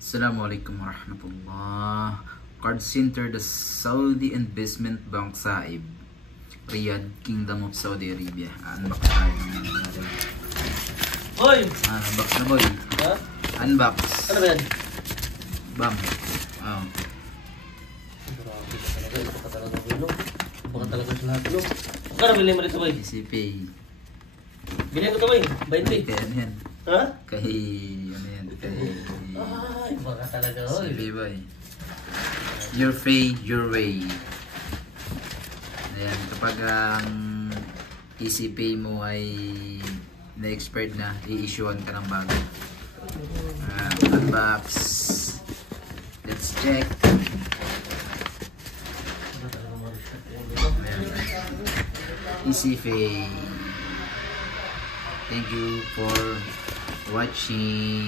Assalamualaikum warahmatullah. Card Center, the Saudi Investment Bank Saib, Riyadh, Kingdom of Saudi Arabia. Unbox tayo ng natin. Boy! Unbox na boy. Ha? Unbox. Ano ba yan? Bam. Oh. Grabe ka talaga. Ito ka talaga boy, no? Ito ka talaga sa lahat, no? Kano bilhin mo dito boy? ECP. Bilhin ko ito boy. 20. Kaya ano yan? Ha? Kay ano yan? Kay Ay, baka talaga boy. ECP boy. Your pay, your way. Ayan, kapag ang ECP mo ay na-expired na, i-issuean ka ng bago. Unbox. Let's check. ECP. Thank you for watching.